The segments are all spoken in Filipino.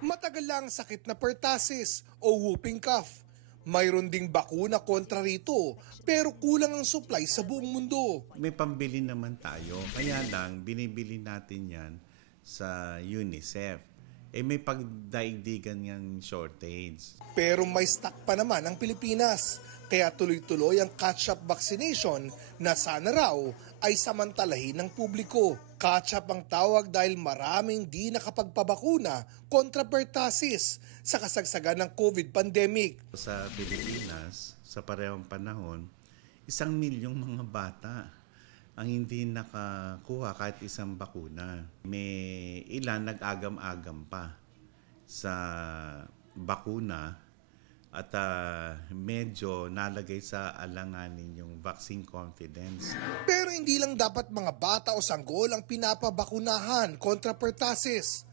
Matagal lang ang sakit na pertussis o whooping cough. Mayroon ding bakuna kontra rito pero kulang ang supply sa buong mundo. May pambili naman tayo, kaya lang binibili natin yan sa UNICEF. May pagdaigdigan ng shortage. Pero may stock pa naman ang Pilipinas, kaya tuloy-tuloy ang catch-up vaccination na sana raw ay samantalahin ng publiko. Catch-up ang tawag dahil maraming di nakapagpabakuna kontra pertussis sa kasagsagan ng COVID pandemic. Sa Pilipinas, sa parehong panahon, 1 milyong mga bata ang hindi nakakuha kahit isang bakuna. May ilan nag-agam-agam pa sa bakuna at medyo nalagay sa alanganin yung vaccine confidence. Pero hindi lang dapat mga bata o sanggol ang pinapabakunahan kontra pertussis.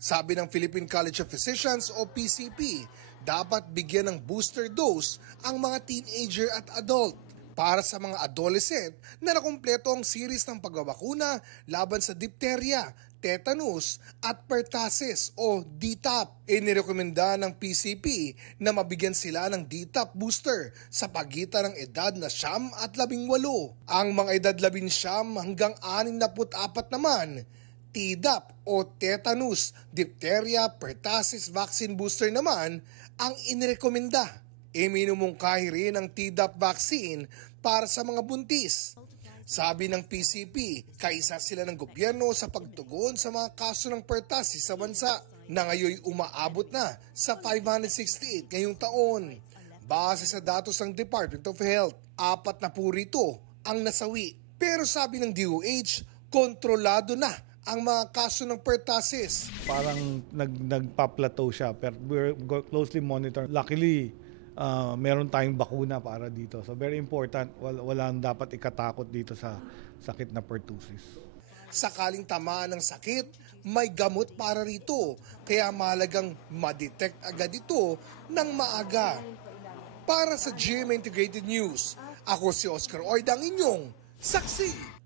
Sabi ng Philippine College of Physicians o PCP, dapat bigyan ng booster dose ang mga teenager at adult. Para sa mga adolescent na nakumpleto ang series ng pagbabakuna laban sa diphtheria, tetanus at pertussis o DTaP. Inirekomenda ng PCP na mabigyan sila ng DTaP booster sa pagitan ng edad na 9 at 18. Ang mga edad 19 hanggang 64 naman, Tdap o tetanus, diphtheria, pertussis vaccine booster naman ang inirekomenda. Minumungkahi rin ang Tdap vaccine para sa mga buntis. Sabi ng PCP, kaisa sila ng gobyerno sa pagtugon sa mga kaso ng pertussis sa bansa na ngayon umaabot na sa 568 ngayong taon. Base sa datos ng Department of Health, 4 na po rito ang nasawi. Pero sabi ng DOH, kontrolado na ang mga kaso ng pertussis. Parang nagpa-plateau siya pero we're closely monitor. Luckily, meron tayong bakuna para dito. So very important, walang dapat ikatakot dito sa sakit na pertussis. Sakaling tamaan ng sakit, may gamot para rito. Kaya mahalagang ma-detect agad ito ng maaga. Para sa GMA Integrated News, ako si Oscar Oida, ang inyong saksi.